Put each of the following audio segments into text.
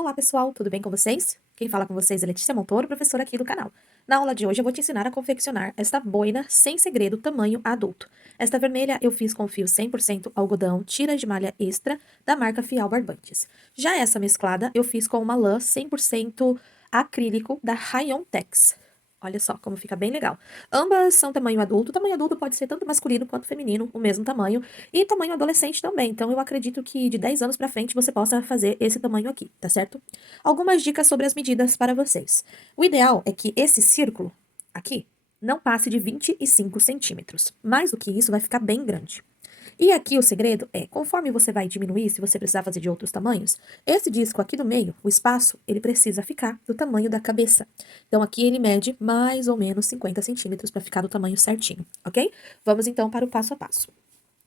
Olá pessoal, tudo bem com vocês? Quem fala com vocês é Letícia Montoro, professora aqui do canal. Na aula de hoje eu vou te ensinar a confeccionar esta boina sem segredo tamanho adulto. Esta vermelha eu fiz com fio 100% algodão, tira de malha extra da marca Fial Barbantes. Já essa mesclada eu fiz com uma lã 100% acrílico da Rayon Tex. Olha só como fica bem legal. Ambas são tamanho adulto. Tamanho adulto pode ser tanto masculino quanto feminino, o mesmo tamanho. E tamanho adolescente também. Então, eu acredito que de 10 anos pra frente você possa fazer esse tamanho aqui, tá certo? Algumas dicas sobre as medidas para vocês. O ideal é que esse círculo aqui não passe de 25 centímetros. Mais do que isso, vai ficar bem grande. E aqui o segredo é, conforme você vai diminuir, se você precisar fazer de outros tamanhos, esse disco aqui do meio, o espaço, ele precisa ficar do tamanho da cabeça. Então, aqui ele mede mais ou menos 50 centímetros para ficar do tamanho certinho, ok? Vamos então para o passo a passo.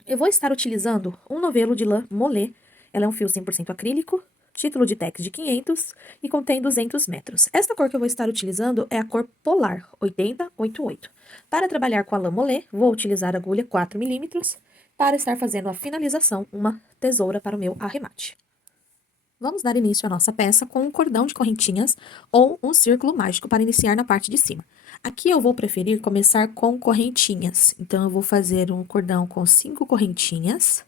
Eu vou estar utilizando um novelo de lã molé. Ela é um fio 100% acrílico, título de Tex de 500 e contém 200 metros. Esta cor que eu vou estar utilizando é a cor Polar 8088. Para trabalhar com a lã molé, vou utilizar a agulha 4 milímetros. Para estar fazendo a finalização, uma tesoura para o meu arremate. Vamos dar início à nossa peça com um cordão de correntinhas ou um círculo mágico para iniciar na parte de cima. Aqui eu vou preferir começar com correntinhas. Então, eu vou fazer um cordão com 5 correntinhas,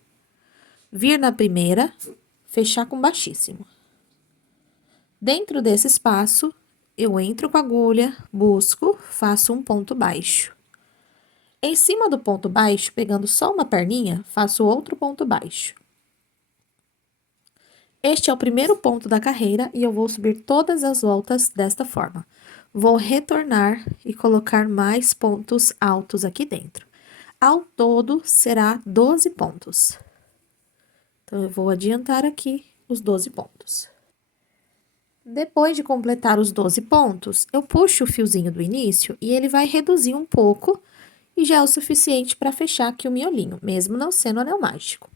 vir na primeira, fechar com baixíssimo. Dentro desse espaço, eu entro com a agulha, busco, faço um ponto baixo. Em cima do ponto baixo, pegando só uma perninha, faço outro ponto baixo. Este é o primeiro ponto da carreira e eu vou subir todas as voltas desta forma. Vou retornar e colocar mais pontos altos aqui dentro. Ao todo, será 12 pontos. Então, eu vou adiantar aqui os 12 pontos. Depois de completar os 12 pontos, eu puxo o fiozinho do início e ele vai reduzir um pouco e já é o suficiente para fechar aqui o miolinho, mesmo não sendo anel mágico.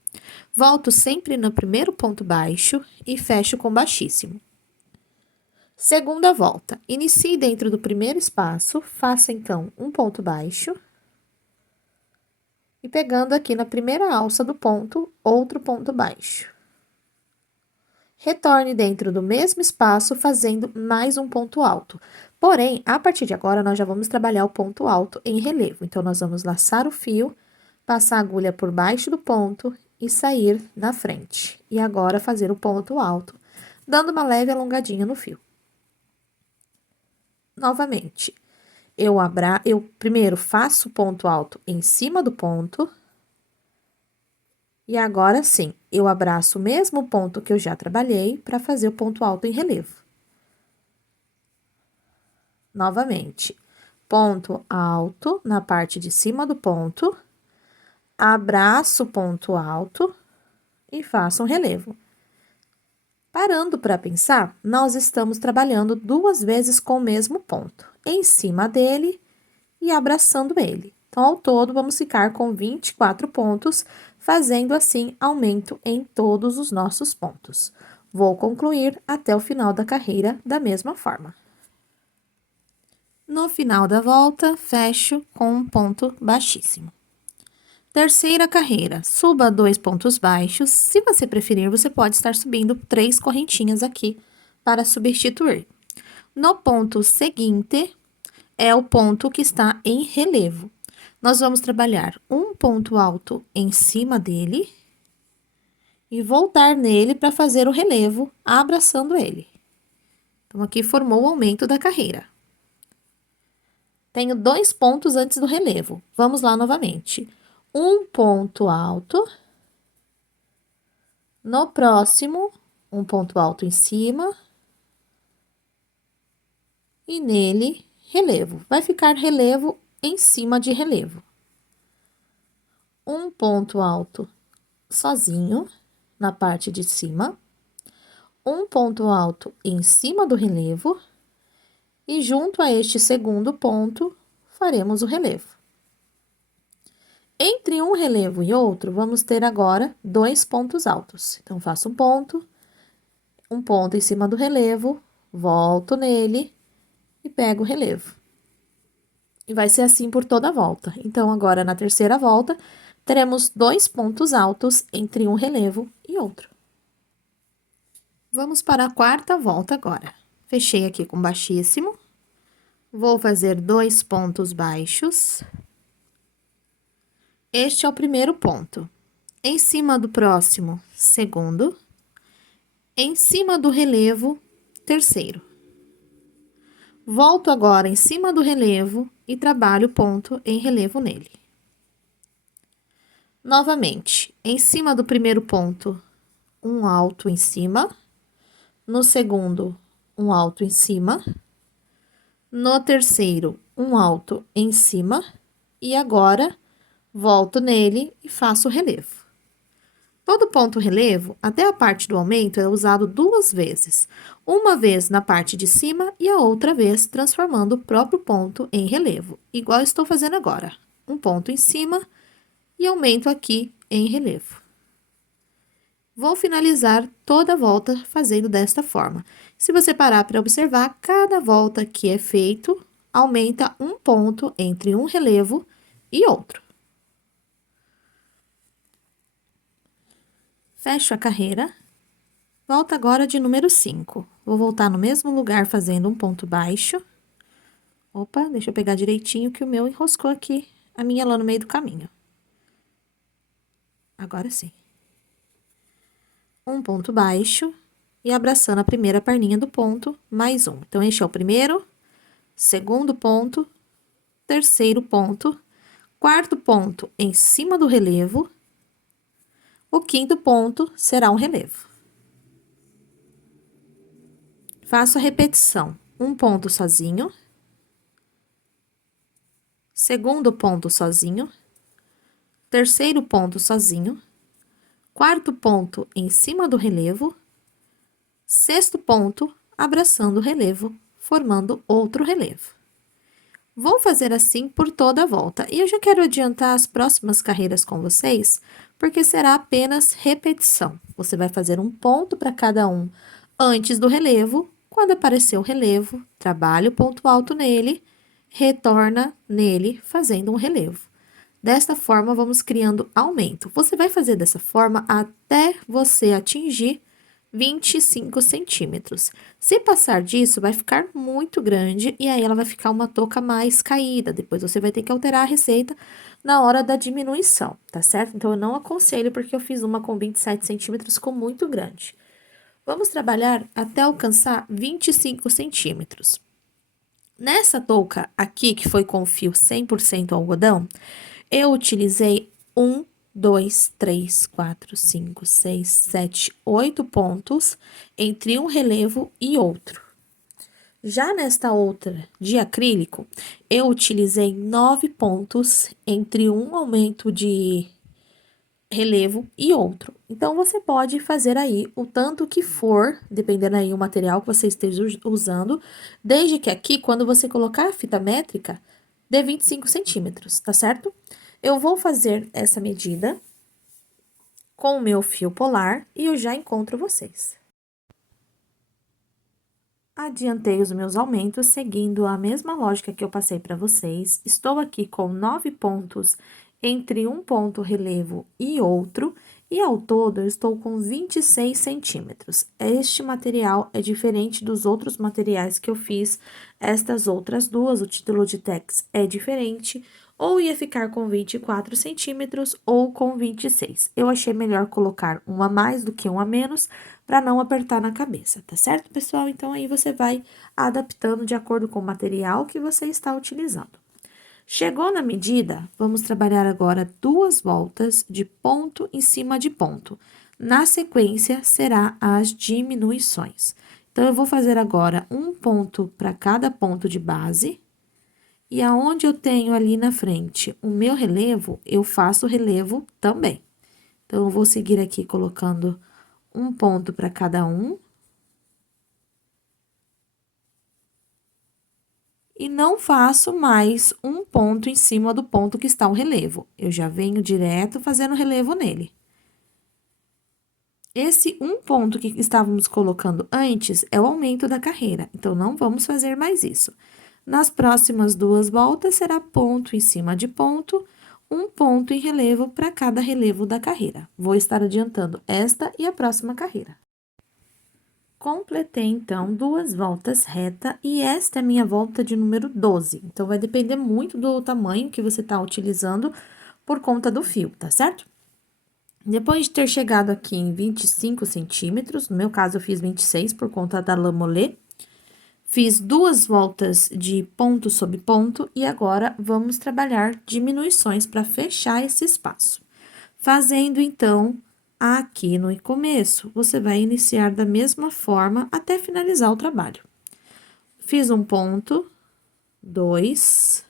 Volto sempre no primeiro ponto baixo e fecho com baixíssimo. Segunda volta. Inicie dentro do primeiro espaço, faça então um ponto baixo. E pegando aqui na primeira alça do ponto, outro ponto baixo. Retorne dentro do mesmo espaço, fazendo mais um ponto alto. Porém, a partir de agora, nós já vamos trabalhar o ponto alto em relevo. Então, nós vamos laçar o fio, passar a agulha por baixo do ponto e sair na frente. E agora, fazer o ponto alto, dando uma leve alongadinha no fio. Novamente, eu primeiro faço o ponto alto em cima do ponto. E agora sim, eu abraço o mesmo ponto que eu já trabalhei para fazer o ponto alto em relevo. Novamente, ponto alto na parte de cima do ponto, abraço o ponto alto e faço um relevo. Parando para pensar, nós estamos trabalhando 2 vezes com o mesmo ponto, em cima dele e abraçando ele. Então, ao todo, vamos ficar com 24 pontos, fazendo assim aumento em todos os nossos pontos. Vou concluir até o final da carreira da mesma forma. No final da volta, fecho com um ponto baixíssimo. Terceira carreira, suba 2 pontos baixos. Se você preferir, você pode estar subindo 3 correntinhas aqui para substituir. No ponto seguinte, é o ponto que está em relevo. Nós vamos trabalhar um ponto alto em cima dele e voltar nele para fazer o relevo, abraçando ele. Então, aqui formou o aumento da carreira. Tenho 2 pontos antes do relevo. Vamos lá novamente. Um ponto alto. No próximo, um ponto alto em cima. E nele, relevo. Vai ficar relevo em cima de relevo. Um ponto alto sozinho, na parte de cima. Um ponto alto em cima do relevo. E junto a este segundo ponto, faremos o relevo. Entre um relevo e outro, vamos ter agora 2 pontos altos. Então, faço um ponto em cima do relevo, volto nele e pego o relevo. E vai ser assim por toda a volta. Então, agora, na terceira volta, teremos 2 pontos altos entre um relevo e outro. Vamos para a quarta volta agora. Fechei aqui com baixíssimo. Vou fazer 2 pontos baixos. Este é o primeiro ponto. Em cima do próximo, segundo. Em cima do relevo, terceiro. Volto agora em cima do relevo e trabalho ponto em relevo nele. Novamente, em cima do primeiro ponto, um alto em cima. No segundo, um alto em cima. No terceiro, um alto em cima. E agora, volto nele e faço o relevo. Todo ponto relevo, até a parte do aumento, é usado 2 vezes. Uma vez na parte de cima e a outra vez transformando o próprio ponto em relevo, igual estou fazendo agora. Um ponto em cima e aumento aqui em relevo. Vou finalizar toda a volta fazendo desta forma. Se você parar para observar, cada volta que é feito, aumenta um ponto entre um relevo e outro. Fecho a carreira. Volta agora de número 5. Vou voltar no mesmo lugar fazendo um ponto baixo. Opa, deixa eu pegar direitinho que o meu enroscou aqui, a minha lá no meio do caminho. Agora sim. Um ponto baixo e abraçando a primeira perninha do ponto, mais um. Então, este é o primeiro, segundo ponto, terceiro ponto, quarto ponto em cima do relevo. O quinto ponto será um relevo. Faço a repetição. Um ponto sozinho. Segundo ponto sozinho. Terceiro ponto sozinho. Quarto ponto em cima do relevo. Sexto ponto abraçando o relevo, formando outro relevo. Vou fazer assim por toda a volta. E eu já quero adiantar as próximas carreiras com vocês, porque será apenas repetição. Você vai fazer um ponto para cada um antes do relevo. Quando aparecer o relevo, trabalha o ponto alto nele, retorna nele, fazendo um relevo. Desta forma, vamos criando aumento. Você vai fazer dessa forma até você atingir 25 centímetros. Se passar disso, vai ficar muito grande e aí ela vai ficar uma touca mais caída. Depois você vai ter que alterar a receita na hora da diminuição, tá certo? Então, eu não aconselho porque eu fiz uma com 27 centímetros, ficou muito grande. Vamos trabalhar até alcançar 25 centímetros. Nessa touca aqui, que foi com fio 100% algodão, eu utilizei 1, 2, 3, 4, 5, 6, 7, 8 pontos entre um relevo e outro. Já nesta outra de acrílico, eu utilizei 9 pontos entre um aumento de relevo e outro. Então, você pode fazer aí o tanto que for, dependendo aí o material que você esteja usando, desde que aqui, quando você colocar a fita métrica, dê 25 centímetros, tá certo? Eu vou fazer essa medida com o meu fio polar e eu já encontro vocês. Adiantei os meus aumentos, seguindo a mesma lógica que eu passei para vocês. Estou aqui com 9 pontos entre um ponto relevo e outro, e ao todo eu estou com 26 centímetros. Este material é diferente dos outros materiais que eu fiz, estas outras duas, o título de Tex é diferente, ou ia ficar com 24 centímetros ou com 26. Eu achei melhor colocar um a mais do que um a menos, para não apertar na cabeça, tá certo, pessoal? Então, aí você vai adaptando de acordo com o material que você está utilizando. Chegou na medida, vamos trabalhar agora 2 voltas de ponto em cima de ponto. Na sequência, será as diminuições. Então, eu vou fazer agora um ponto para cada ponto de base. E aonde eu tenho ali na frente o meu relevo, eu faço o relevo também. Então, eu vou seguir aqui colocando um ponto para cada um. E não faço mais um ponto em cima do ponto que está o relevo. Eu já venho direto fazendo relevo nele. Esse um ponto que estávamos colocando antes é o aumento da carreira, então não vamos fazer mais isso. Nas próximas 2 voltas, será ponto em cima de ponto, um ponto em relevo para cada relevo da carreira. Vou estar adiantando esta e a próxima carreira. Completei, então, 2 voltas reta e esta é a minha volta de número 12. Então, vai depender muito do tamanho que você tá utilizando por conta do fio, tá certo? Depois de ter chegado aqui em 25 centímetros, no meu caso, eu fiz 26 por conta da lã molê, fiz 2 voltas de ponto sobre ponto e agora vamos trabalhar diminuições para fechar esse espaço. Fazendo, então, aqui no começo, você vai iniciar da mesma forma até finalizar o trabalho. Fiz um ponto, 2,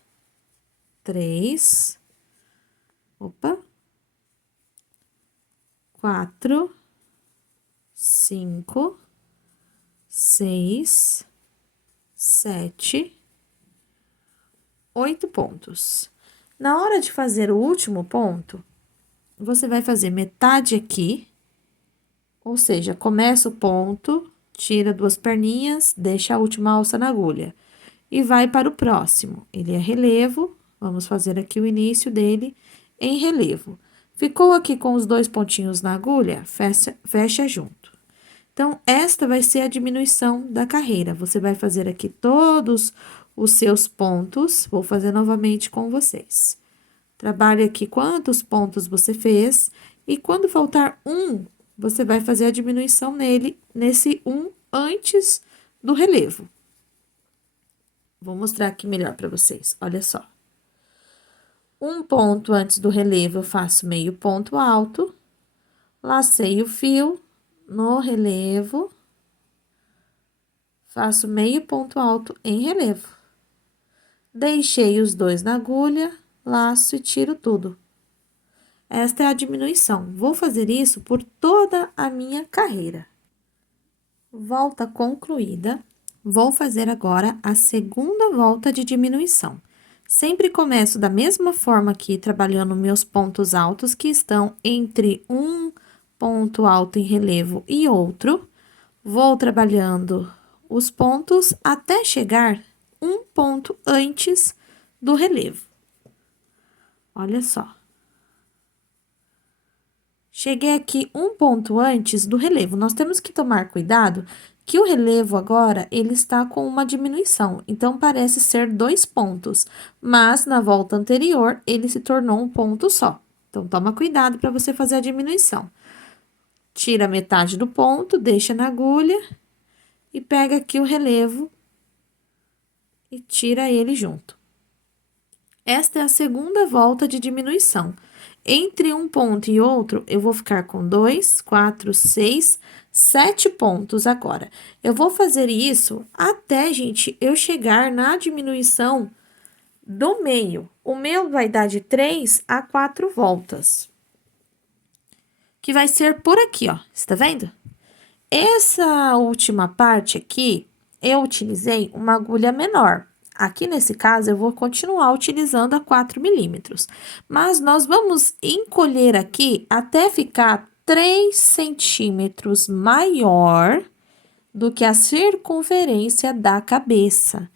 3, opa, 4, 5, 6, 7, 8 pontos. Na hora de fazer o último ponto, você vai fazer metade aqui, ou seja, começa o ponto, tira 2 perninhas, deixa a última alça na agulha e vai para o próximo. Ele é relevo, vamos fazer aqui o início dele em relevo. Ficou aqui com os 2 pontinhos na agulha, fecha junto. Então, esta vai ser a diminuição da carreira. Você vai fazer aqui todos os seus pontos, vou fazer novamente com vocês. Trabalhe aqui quantos pontos você fez e quando faltar um, você vai fazer a diminuição nesse um antes do relevo. Vou mostrar aqui melhor para vocês, olha só. Um ponto antes do relevo, eu faço meio ponto alto, lacei o fio no relevo, faço meio ponto alto em relevo. Deixei os 2 na agulha, laço e tiro tudo. Esta é a diminuição. Vou fazer isso por toda a minha carreira. Volta concluída. Vou fazer agora a segunda volta de diminuição. Sempre começo da mesma forma aqui, trabalhando meus pontos altos, que estão entre um ponto alto em relevo e outro. Vou trabalhando os pontos até chegar um ponto antes do relevo. Olha só. Cheguei aqui um ponto antes do relevo. Nós temos que tomar cuidado que o relevo agora, ele está com uma diminuição. Então, parece ser 2 pontos, mas na volta anterior, ele se tornou um ponto só. Então, toma cuidado para você fazer a diminuição. Tira metade do ponto, deixa na agulha e pega aqui o relevo e tira ele junto. Esta é a segunda volta de diminuição. Entre um ponto e outro, eu vou ficar com 2, 4, 6, 7 pontos agora. Eu vou fazer isso até, gente, eu chegar na diminuição do meio. O meu vai dar de 3 a 4 voltas. Que vai ser por aqui, ó. Está vendo? Essa última parte aqui, eu utilizei uma agulha menor. Aqui, nesse caso, eu vou continuar utilizando a 4 milímetros. Mas, nós vamos encolher aqui até ficar 3 centímetros maior do que a circunferência da cabeça.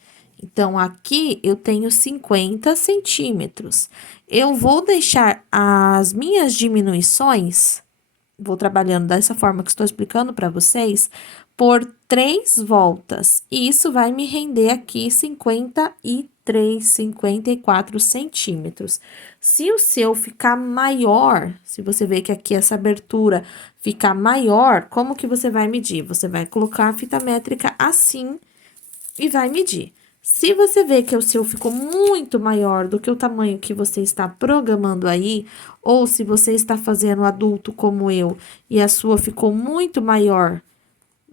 Então, aqui, eu tenho 50 centímetros. Eu vou deixar as minhas diminuições, vou trabalhando dessa forma que estou explicando para vocês, por 3 voltas. E isso vai me render aqui 53, 54 centímetros. Se o seu ficar maior, se você ver que aqui essa abertura ficar maior, como que você vai medir? Você vai colocar a fita métrica assim e vai medir. Se você vê que o seu ficou muito maior do que o tamanho que você está programando aí, ou se você está fazendo adulto como eu e a sua ficou muito maior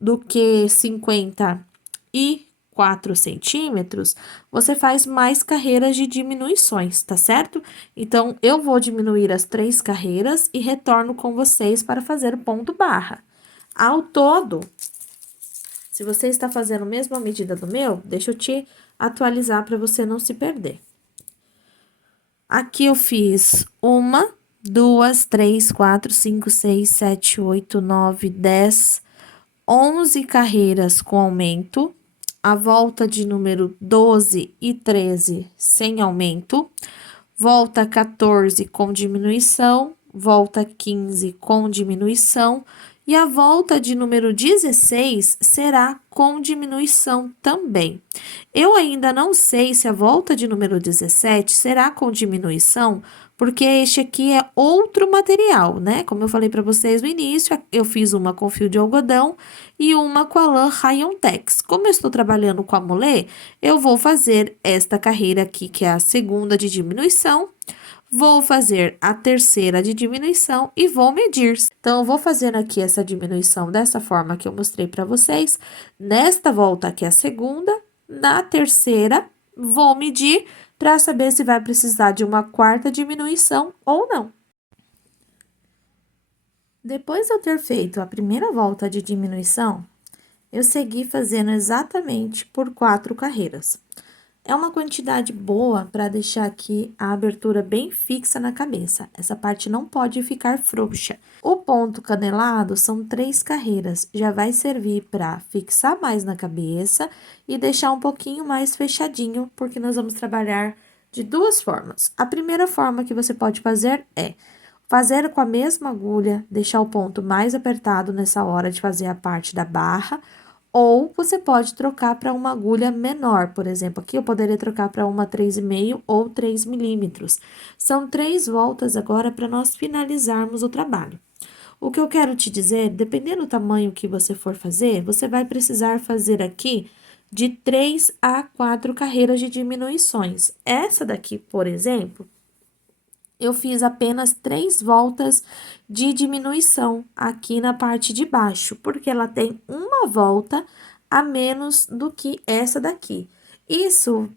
do que 54 centímetros, você faz mais carreiras de diminuições, tá certo? Então, eu vou diminuir as 3 carreiras e retorno com vocês para fazer o ponto barra. Ao todo, se você está fazendo a mesma medida do meu, deixa eu te atualizar para você não se perder. Aqui eu fiz 1, 2, 3, 4, 5, 6, 7, 8, 9, 10, 11 carreiras com aumento. A volta de número 12 e 13 sem aumento. Volta 14 com diminuição. Volta 15 com diminuição. E a volta de número 16 será com diminuição também. Eu ainda não sei se a volta de número 17 será com diminuição, porque este aqui é outro material, né? Como eu falei para vocês no início, eu fiz uma com fio de algodão e uma com a lã Rayon Tex. Como eu estou trabalhando com a mulê, eu vou fazer esta carreira aqui, que é a segunda de diminuição. Vou fazer a terceira de diminuição e vou medir. Então, eu vou fazer aqui essa diminuição dessa forma que eu mostrei para vocês. Nesta volta aqui, a segunda. Na terceira, vou medir para saber se vai precisar de uma quarta diminuição ou não. Depois de eu ter feito a primeira volta de diminuição, eu segui fazendo exatamente por 4 carreiras. É uma quantidade boa para deixar aqui a abertura bem fixa na cabeça. Essa parte não pode ficar frouxa. O ponto canelado são 3 carreiras. Já vai servir para fixar mais na cabeça e deixar um pouquinho mais fechadinho, porque nós vamos trabalhar de 2 formas. A primeira forma que você pode fazer é fazer com a mesma agulha, deixar o ponto mais apertado nessa hora de fazer a parte da barra, ou você pode trocar para uma agulha menor, por exemplo, aqui eu poderia trocar para uma 3,5 ou 3 milímetros. São 3 voltas agora para nós finalizarmos o trabalho. O que eu quero te dizer, dependendo do tamanho que você for fazer, você vai precisar fazer aqui de 3 a 4 carreiras de diminuições. Essa daqui, por exemplo, eu fiz apenas 3 voltas de diminuição aqui na parte de baixo, porque ela tem uma volta a menos do que essa daqui. Isso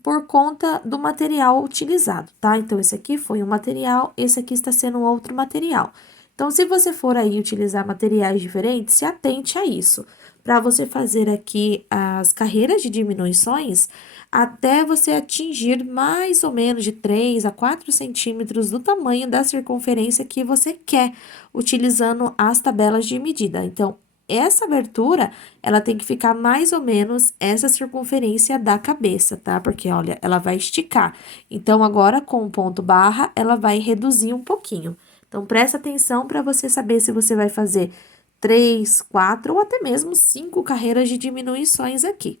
por conta do material utilizado, tá? Então, esse aqui foi um material, esse aqui está sendo outro material. Então, se você for aí utilizar materiais diferentes, se atente a isso. Para você fazer aqui as carreiras de diminuições, até você atingir mais ou menos de 3 a 4 centímetros do tamanho da circunferência que você quer, utilizando as tabelas de medida. Então, essa abertura, ela tem que ficar mais ou menos essa circunferência da cabeça, tá? Porque, olha, ela vai esticar. Então, agora, com o ponto barra, ela vai reduzir um pouquinho. Então, presta atenção para você saber se você vai fazer 3, 4 ou até mesmo 5 carreiras de diminuições aqui.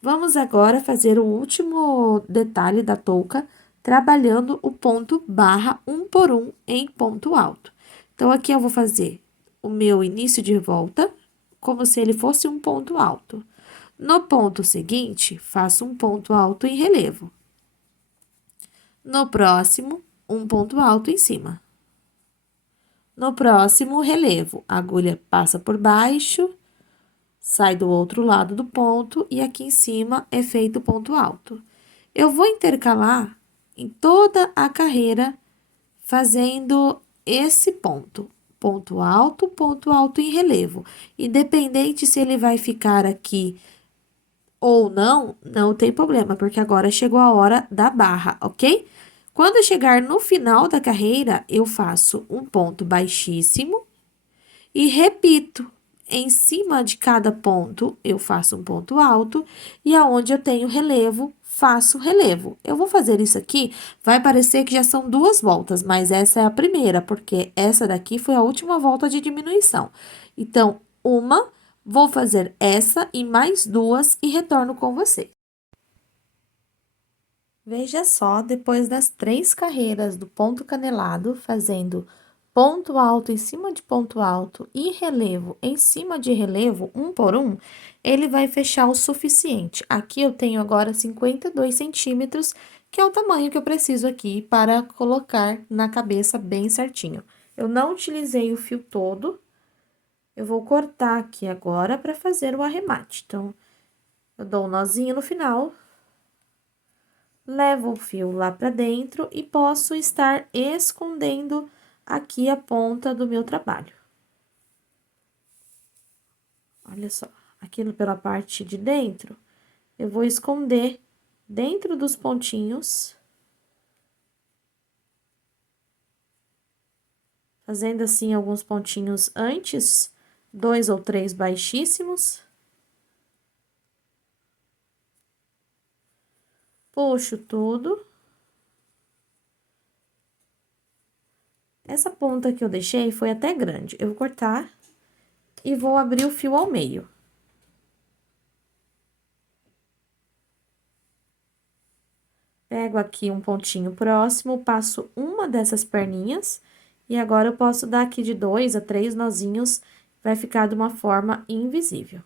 Vamos agora fazer o último detalhe da touca, trabalhando o ponto barra um por um em ponto alto. Então, aqui eu vou fazer o meu início de volta, como se ele fosse um ponto alto. No ponto seguinte, faço um ponto alto em relevo. No próximo, um ponto alto em cima. No próximo, relevo, a agulha passa por baixo, sai do outro lado do ponto e aqui em cima é feito ponto alto. Eu vou intercalar em toda a carreira fazendo esse ponto. Ponto alto em relevo. Independente se ele vai ficar aqui ou não, não tem problema, porque agora chegou a hora da barra, ok? Quando chegar no final da carreira, eu faço um ponto baixíssimo e repito. Em cima de cada ponto, eu faço um ponto alto e aonde eu tenho relevo, faço relevo. Eu vou fazer isso aqui, vai parecer que já são 2 voltas, mas essa é a primeira, porque essa daqui foi a última volta de diminuição. Então, vou fazer essa e mais 2 e retorno com você. Veja só, depois das 3 carreiras do ponto canelado, fazendo ponto alto em cima de ponto alto e relevo em cima de relevo, um por um, ele vai fechar o suficiente. Aqui eu tenho agora 52 centímetros, que é o tamanho que eu preciso aqui para colocar na cabeça bem certinho. Eu não utilizei o fio todo, eu vou cortar aqui agora para fazer o arremate. Então, eu dou um nozinho no final, levo o fio lá para dentro e posso estar escondendo aqui a ponta do meu trabalho. Olha só, aqui pela parte de dentro, eu vou esconder dentro dos pontinhos, fazendo assim alguns pontinhos antes, 2 ou 3 baixíssimos. Puxo tudo. Essa ponta que eu deixei foi até grande. Eu vou cortar e vou abrir o fio ao meio. Pego aqui um pontinho próximo, passo uma dessas perninhas e agora eu posso dar aqui de 2 a 3 nozinhos, vai ficar de uma forma invisível.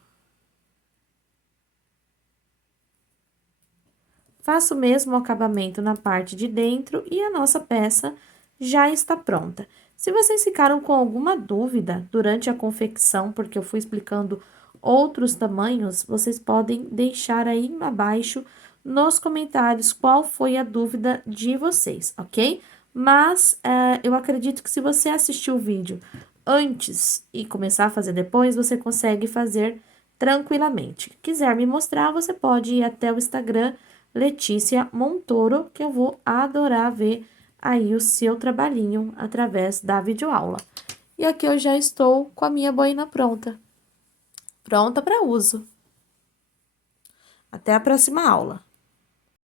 Faço o mesmo acabamento na parte de dentro e a nossa peça já está pronta. Se vocês ficaram com alguma dúvida durante a confecção, porque eu fui explicando outros tamanhos, vocês podem deixar aí abaixo nos comentários qual foi a dúvida de vocês, ok? Mas eu acredito que se você assistir o vídeo antes e começar a fazer depois, você consegue fazer tranquilamente. Quiser me mostrar, você pode ir até o Instagram Letícia Montoro, que eu vou adorar ver aí o seu trabalhinho através da videoaula. E aqui eu já estou com a minha boina pronta. Pronta para uso. Até a próxima aula.